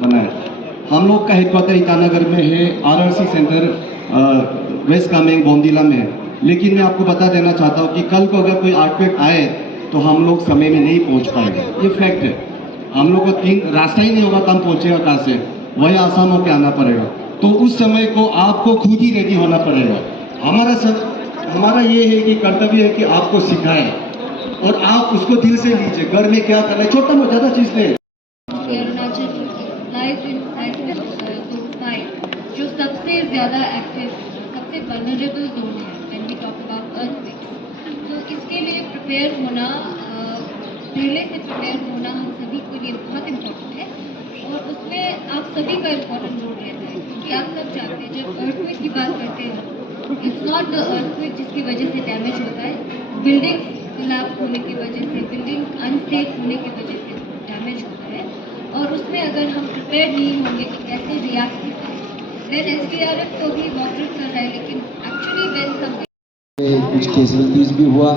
बनाया। हम लोग का हेडक्वार्टर ईटानगर में है, आरआरसी सेंटर वेस्ट कामेंग बोंदीला में है। लेकिन मैं आपको बता देना चाहता हूँ कि कल को अगर कोई अर्थक्वेक आए तो हम लोग समय में नहीं पहुँच पाएंगे, ये फैक्ट है। हम लोग को रास्ता ही नहीं होगा तो हम पहुँचेगा कहाँ से, वही आसाम होकर आना पड़ेगा। तो उस समय को आपको खुद ही रेडी होना पड़ेगा। हमारा ये है कि कर्तव्य है कि आपको सिखाएं और आप उसको दिल से लीजिए। घर में क्या करना है, छोटा मोटा ज़्यादा चीज़ नहीं। जो सबसे ज़्यादा एक्टिव, सबसे वल्नरेबल जोन है when we talk about earthquakes. तो इसके लिए प्रिपेयर होना, पहले से प्रिपेयर होना हम सभी के लिए बहुत इम्पोर्टेंट है। और उसमें आप सभी का इम्पोर्टेंट रोल रहता है, क्योंकि आप सब जानते हैं जब अर्थक्वेक की बात करते हैं, इट्स नॉट द अर्थक्वेक जिसकी वजह से डैमेज होता है, बिल्डिंग्स कोलैप्स होने की वजह से, बिल्डिंग्स अनसेफ होने की वजह से डैमेज होता है। और उसमें अगर हम प्रिपेयर नहीं होंगे कि कैसे रिएक्ट करते हैं, देन एसडीआरएफ तो भी वॉटर कर रहा है, लेकिन एक्चुअली व्हेन समथिंग कुछ कैजुअलिटीज भी हुआ।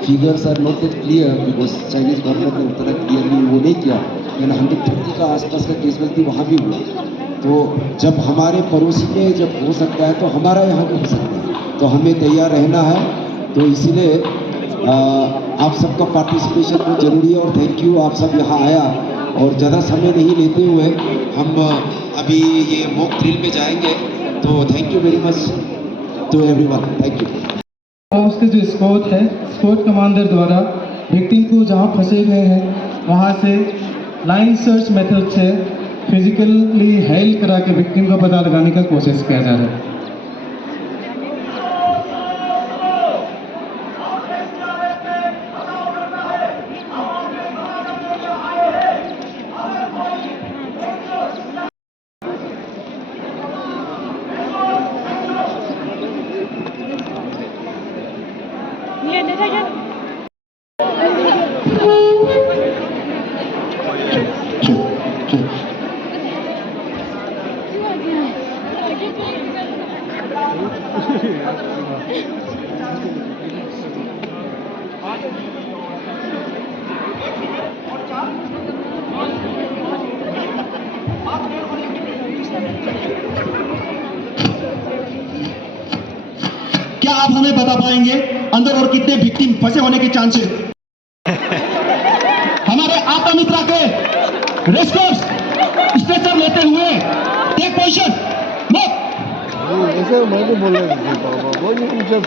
Figures are not that clear because Chinese government ने उतना क्लियरली वो नहीं किया, यानी 150 का आसपास का कैजुअलिटी वहाँ भी हुआ। तो जब हमारे पड़ोसी में जब हो सकता है तो हमारा यहाँ भी हो सकता है, तो हमें तैयार रहना है। तो इसीलिए आप सबका पार्टिसिपेशन बहुत जरूरी है और थैंक यू, आप सब यहाँ आया। और ज़्यादा समय नहीं लेते हुए हम अभी ये मॉक ड्रिल में जाएंगे। तो thank you very much to everyone, thank you. उसके जो स्क्वाड है, स्क्वाड कमांडर द्वारा विक्टिम को जहां फंसे हुए हैं वहां से लाइन सर्च मेथड से फिजिकली हेल्प करा के विक्टिम का पता लगाने का कोशिश किया जा रहा है। क्या आप हमें बता पाएंगे अंदर और कितने विक्टिम फंसे होने के चांसेस? हमारे आपदा मित्रा के रेस्क्यूअर्स स्ट्रेचर लेते हुए टेक पोजीशन। ऐसे मैं तो बोल रहा हूँ वो नहीं जब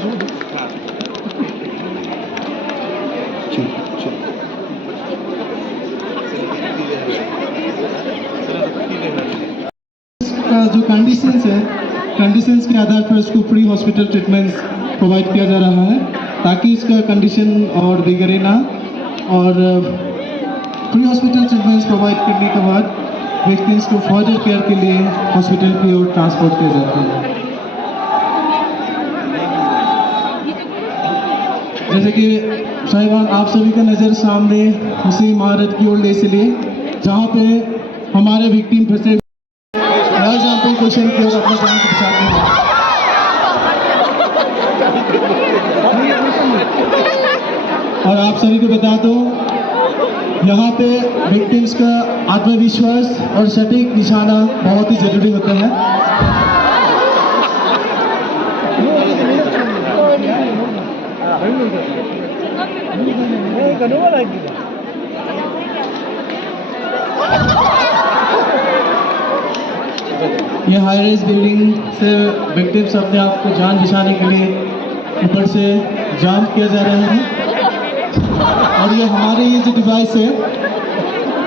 का जो कंडीशंस है, कंडीशंस के आधार पर उसको फ्री हॉस्पिटल ट्रीटमेंट्स प्रोवाइड किया जा रहा है ताकि इसका कंडीशन और बिगड़े ना। और फ्री हॉस्पिटल ट्रीटमेंट्स प्रोवाइड करने के बाद विक्टिम्स को फर्दर केयर के लिए हॉस्पिटल की ओर ट्रांसपोर्ट किया जाता है। जैसे कि साहिबान आप सभी का नज़र सामने उसी इमारत की ओर इसलिए जहाँ पे हमारे विक्टिम फंसे एग्जाम्पल क्वेश्चन की ओर अपना जान बचाते हैं। और आप सभी को बता दो यहाँ पे विक्टिम्स का आत्मविश्वास और सटीक निशाना बहुत ही जरूरी होता है। ये हाई राइज बिल्डिंग से विक्टिम्स अपने आप को जान बचाने के लिए ऊपर से जंप किया जा रहा है। और ये हमारे ये जो डिवाइस है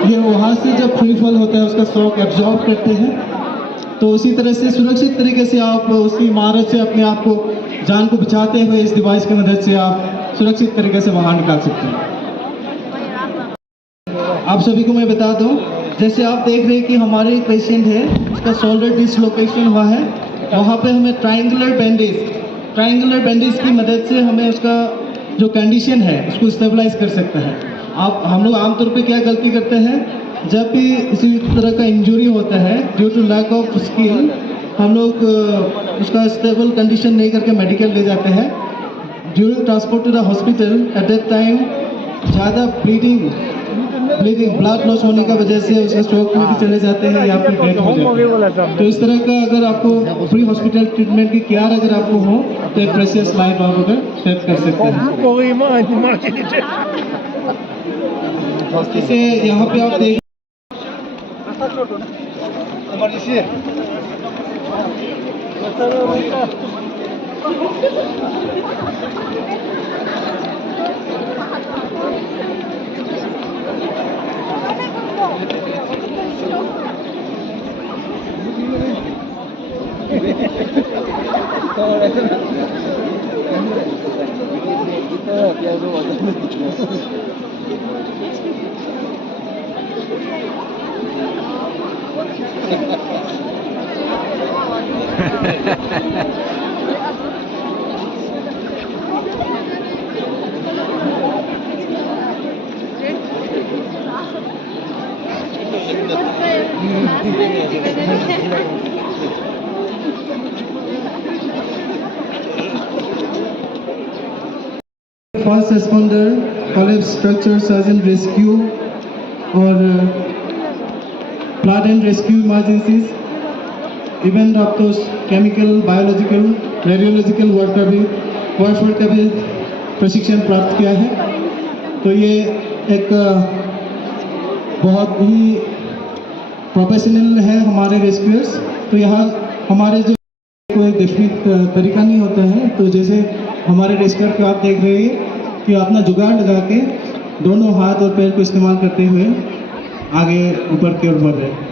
ये वहाँ से जब फ्री फॉल होता है उसका शॉक एब्जॉर्ब करते हैं। तो उसी तरह से सुरक्षित तरीके से आप उसी इमारत से अपने आप को जान को बचाते हुए इस डिवाइस की मदद से आप सुरक्षित तरीके से बाहर निकाल सकते हैं। आप सभी को मैं बता दूं, जैसे आप देख रहे हैं कि हमारे एक पेशेंट है उसका शोल्डर डिसलोकेशन हुआ है, वहाँ पे हमें ट्रायंगुलर बैंडेज की मदद से हमें उसका जो कंडीशन है उसको स्टेबलाइज कर सकता है। हम लोग आमतौर पे क्या गलती करते हैं, जब भी किसी तरह का इंजरी होता है due to lack of skill, हम लोग उसका स्टेबल कंडीशन नहीं करके मेडिकल ले जाते हैं। During transport to the hospital at that time ज़्यादा ब्लीडिंग ब्लड लॉस होने की वजह से उसका स्ट्रोक में भी चले जाते हैं या फिर डेथ हो जाते हैं। तो इस तरह का अगर आपको फ्री हॉस्पिटल ट्रीटमेंट की केयर अगर आपको हो तो एक प्रेशियस लाइफ आप अगर सेव कर सकते हैं। जैसे यहाँ पे आप देख first responder, collapse structure search and rescue और flood and rescue emergencies, even आप तो केमिकल, बायोलॉजिकल, रेडियोलॉजिकल वारफेयर का भी प्रशिक्षण प्राप्त किया है। तो ये एक बहुत ही प्रोफेशनल है हमारे रेस्क्यूअर्स। तो यहाँ हमारे जो कोई डेफिनेट तरीका नहीं होता है। तो जैसे हमारे रेस्क्यूअर को आप देख रहे हैं कि अपना जुगाड़ लगा के दोनों हाथ और पैर को इस्तेमाल करते हुए आगे ऊपर की ओर बढ़ रहे हैं।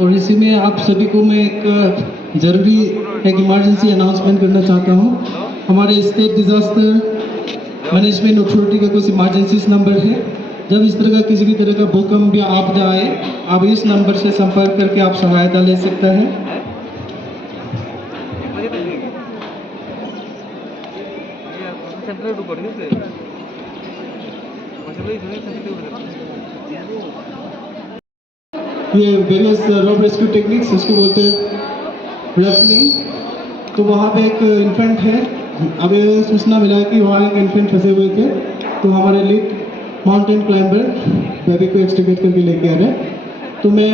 और इसी में आप सभी को मैं एक ज़रूरी एक इमरजेंसी अनाउंसमेंट करना चाहता हूँ। हमारे स्टेट डिज़ास्टर मैनेजमेंट अथॉरिटी का कुछ इमरजेंसी नंबर है। जब इस तरह का किसी भी तरह का भूकंप या आपदा आए, आप इस नंबर से संपर्क करके आप सहायता ले सकते हैं। ये वेरियस रोप रेस्क्यू टेक्निक्स उसको बोलते हैं रैपलिंग। तो वहाँ पे एक इन्फेंट है। अब ये सूचना मिला कि वहाँ एक इन्फेंट फंसे हुए थे। तो हमारे लीड माउंटेन क्लाइंबर बेबी को एक्सट्रिकेट करके लेके आ रहे हैं। तो मैं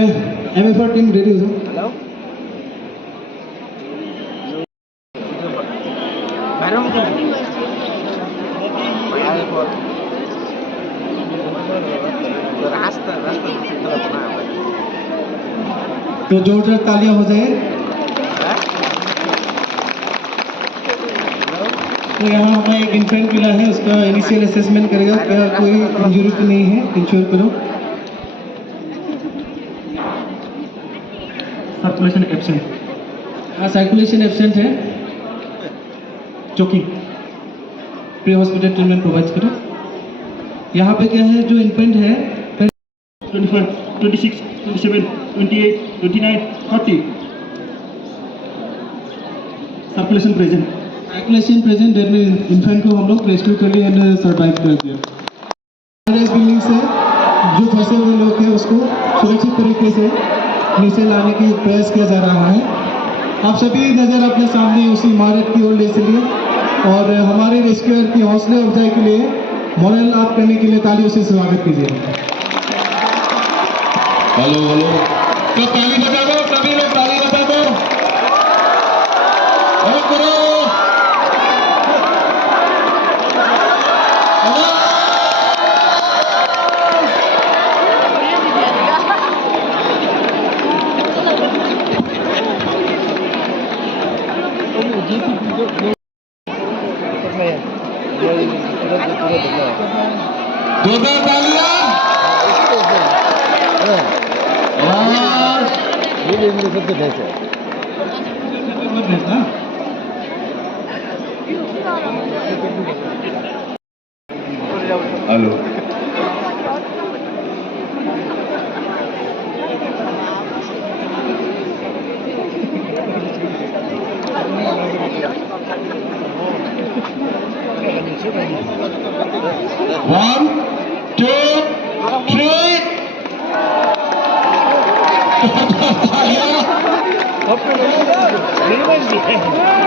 MFR टीम रेडी हो जाऊँ। तो जोरदार तालियां हो जाए। तो यहाँ हमें एक इन्फेंट मिला है, उसका इनिशियल असेसमेंट करेगा, क्या कोई इंजरी तो नहीं है, इंश्योर करो। सर्कुलेशन एब्सेंट, हाँ सर्कुलेशन एब्सेंट है। चौकी प्री हॉस्पिटल ट्रीटमेंट प्रोवाइड करो। यहाँ पे क्या है, जो इन्फेंट है 25, 26, 27, 28, 29, 40 circulation present. Circulation present date में इन्फेंट को हम लोग रेस्क्यू कर लिए एंड सर्वाइव कर दिया। इस बिल्डिंग से जो फंसे हुए लोग हैं उसको सुरक्षित तरीके से नीचे लाने की प्रयास किया जा रहा है। आप सभी नज़र अपने सामने उसी इमारत की ओर ले चलिए और हमारे रेस्क्यूअर की हौसले अफजाई के लिए मॉरल अप करने के लिए तालियों से स्वागत कीजिए। हेलो हेलो, सब ताली बजा दो, सभी लोग ताली बजा दो। और करो जोरदार तालियां। ये मेरे सबसे बेस्ट है। हेलो, 1 2 3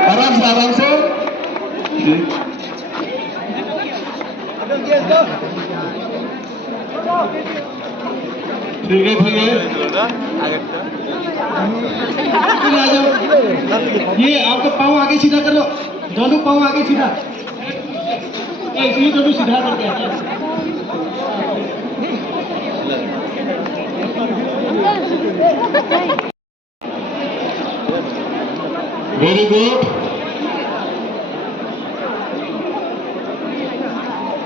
आराम से ठीक है आ जाओ। ये आपका पाँव आगे सीधा करो, दोनों पाँव आगे सीधा, इसलिए दोनों सीधा करके आते हैं। वेरी गुड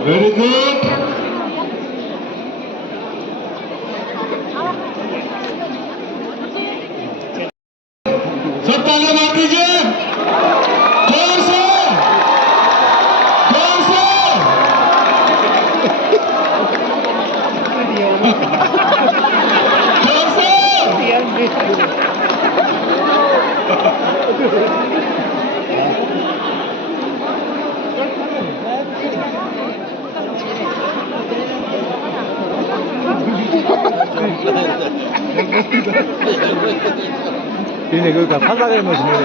वेरी गुड सब तालियां मार दीजिए जोर से 얘네 그러니까 화상을 모시네.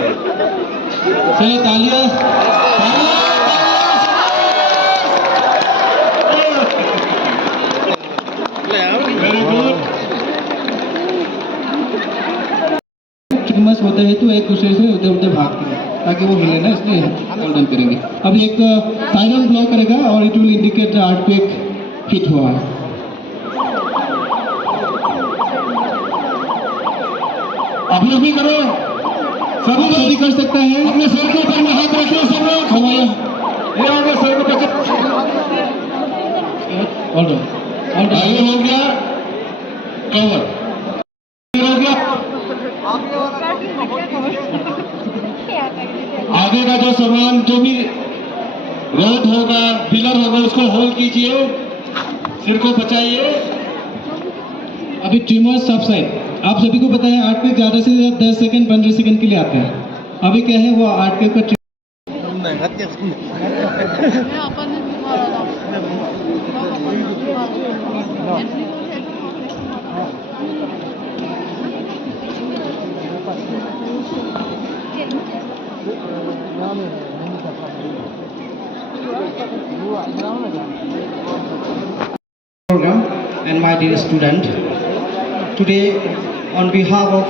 चलिए तालियां। वेरी गुड ट्यूमर्स होते हैं तो एक दूसरे से उधर उधर भागते हैं ताकि वो हिले ना, इसलिए होल्ड ऑन करेंगे। अब एक साइरन ब्लो करेगा और it will indicate earthquake hit हुआ है। अभी करो सभी कर सकते हैं। अपने सर के ऊपर में हाथ रखिए सब लोग हमारे ये आगे सर को पकड़ ये हो गया कवर हो गया आगे का जो सामान जो भी रोड होगा पिलर होगा उसको होल्ड कीजिए सिर को बचाइए अभी ट्यूमर्स सब साइड आप सभी को पता है अर्थक्वेक ज़्यादा से ज़्यादा 10 सेकंड 15 सेकंड के लिए आते हैं। अभी क्या है वो अर्थक्वेक का program and my dear student, today on behalf of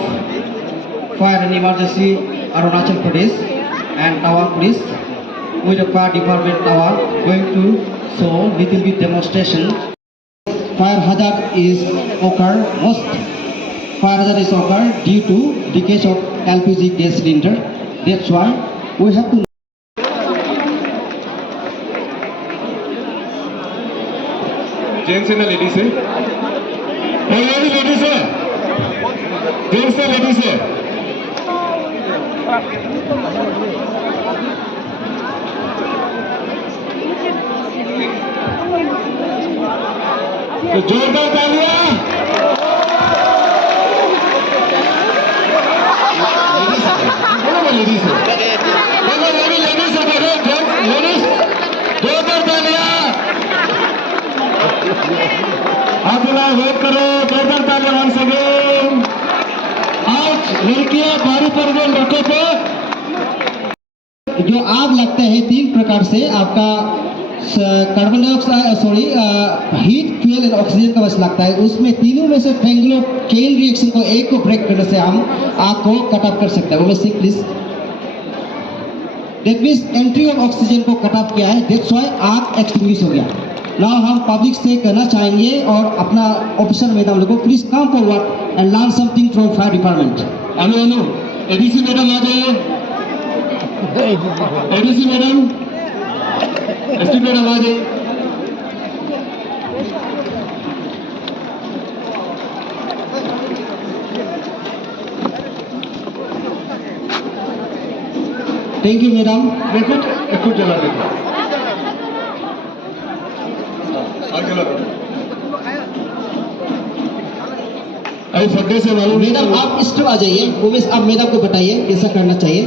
Fire and Emergency Arunachal Pradesh and Tawang Police with the fire department Tawang going to show little bit demonstration. Fire hazard is occur, most fire hazard is occur due to leakage of LPG gas cylinder. That's why we have to gents है ना ladies है और ये भी ladies है gents है ladies है तो जोरदार तालियां लेडीज है देखो ये भी लेडीज है देखो लेडीज जोरदार तालियां आप वेट करो जोरदार तालियां वन सेकेंड आज लड़कियां बारी पर गए लड़कों को जो आग लगता है 3 प्रकार से आपका carbon dioxide sorry heat fuel and oxygen का बस लगता है। उसमें तीनों में से ट्रायंगुलर चेन रिएक्शन को एक को ब्रेक करने से हम आग को कट ऑफ कर सकते हैं। वो बस please that means entry of oxygen को कट ऑफ किया है, दैट्स व्हाई आग एक्सटिंग्विश हो गया। नाउ हम पब्लिक से कहना चाहेंगे और अपना ऑफिसर मैडम लोगों को please come forward and learn something from fire department. Anu ADC madam आ जाइए एडीसी मैडम एसटी मैडम आ जाइए थैंक यू मैडम। देखो जला देखो आग जला अरे फड्डे से मालूम नहीं मैडम आप इस तरफ आ जाइए, उमेश आप मैडम को बताइए कैसा करना चाहिए।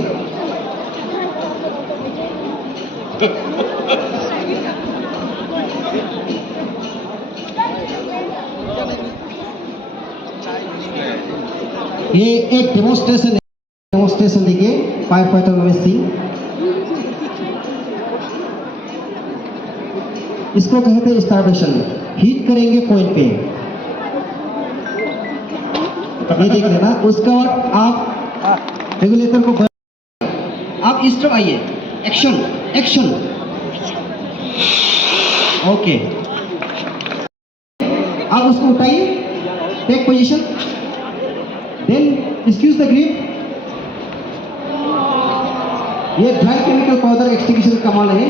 ये एक डेमोस्ट्रेशन देखिए फायर फाइटर रमेश सिंह। इसको कहते हैं स्टार्वेशन। हीट करेंगे पॉइंट पे, ये देख लेना। उसका बाद आप रेगुलेटर को आप इस तरफ आइए, एक्शन एक्शन, ओके। आप उसको उठाइए, take position, then excuse the grip. ये ड्राई केमिकल पाउडर एक्सटिंग्विशर का माल है।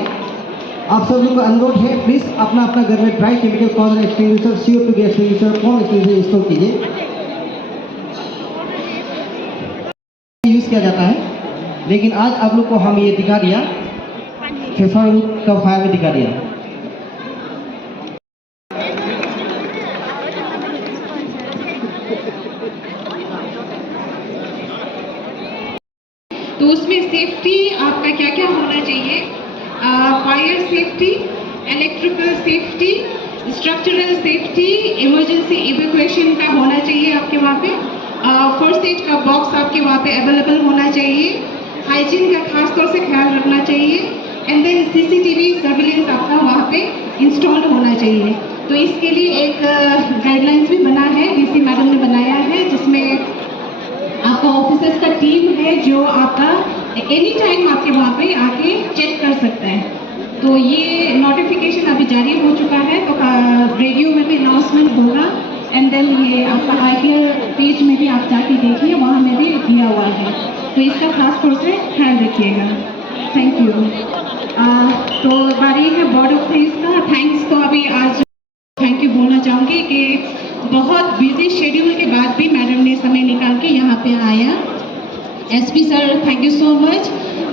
आप सब लोग का अनुरोध है, प्लीज अपना अपना घर में dry chemical powder extinguisher, CO2 gas extinguisher, foam extinguisher install कीजिए। यूज किया जाता है, लेकिन आज आप लोग को हम ये दिखा दिया, फेफर का फायर में दिखा दिया। तो उसमें सेफ्टी आपका क्या क्या होना चाहिए? Fire safety, electrical safety, structural safety, emergency evacuation का होना चाहिए आपके वहाँ पे। फर्स्ट एड का बॉक्स आपके वहाँ पे अवेलेबल होना चाहिए। हाइजीन का खास तौर से ख्याल रखना चाहिए। एंड देन CCTV सर्विलेंस आपका वहाँ पे इंस्टॉल होना चाहिए। तो इसके लिए एक गाइडलाइंस भी बना है, DC मैडम ने बनाया है, जिसमें आपका ऑफिसर्स का टीम है जो आपका एनी टाइम आपके वहाँ पे आके चेक कर सकता है। तो ये नोटिफिकेशन अभी जारी हो चुका है, तो रेडियो में भी अनाउंसमेंट होगा। एंड देन ये आपका IPR पेज में भी आप जाके देखिए, वहाँ में भी दिया हुआ है। तो इसका खास तौर से ख्याल रखिएगा। Thank you. तो बारी है बोर्ड ऑफ थैंक्स का। थैंक्स तो अभी आज थैंक यू बोलना चाहूँगी कि बहुत बिजी शेड्यूल के बाद भी मैडम ने समय निकाल के यहाँ पे आया। SP sir, thank you so much.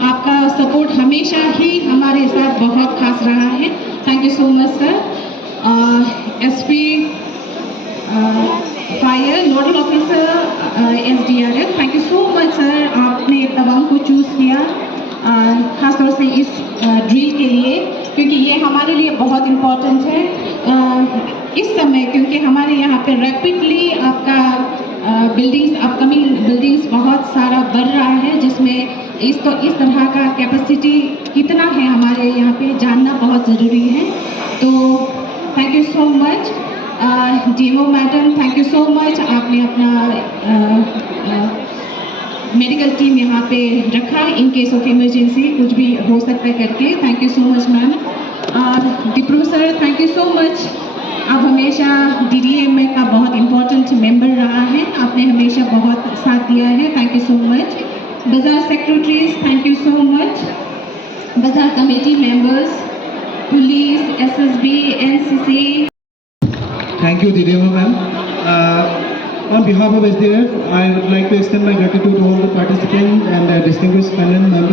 आपका सपोर्ट हमेशा ही हमारे साथ बहुत खास रहा है। Thank you so much sir. SP fire nodal officer SDRF, thank you so much sir. आपने तवांग को चूज़ किया खास तौर से इस ड्रिल के लिए, क्योंकि ये हमारे लिए बहुत इम्पोर्टेंट है इस समय, क्योंकि हमारे यहाँ पे रैपिडली आपका बिल्डिंग्स, अपकमिंग बिल्डिंग्स बहुत सारा बढ़ रहा है, जिसमें इस तरह का कैपेसिटी कितना है हमारे यहाँ पे जानना बहुत ज़रूरी है। तो thank you so much. DMO madam, thank you so much. आपने अपना मेडिकल टीम यहाँ पे रखा इन केस ऑफ इमरजेंसी, कुछ भी हो सकता है करके। Thank you so much ma'am. DIPRO sir, thank you so much. आप हमेशा DDMA का बहुत इम्पोर्टेंट मेंबर रहा है, आपने हमेशा बहुत साथ दिया है। Thank you so much. बाजार secretaries, thank you so much. बाजार committee members, police, SSB, NCC, Thank you, DDMO ma'am. On behalf of SDF, I would like to extend my gratitude to all the participants and distinguished panel members.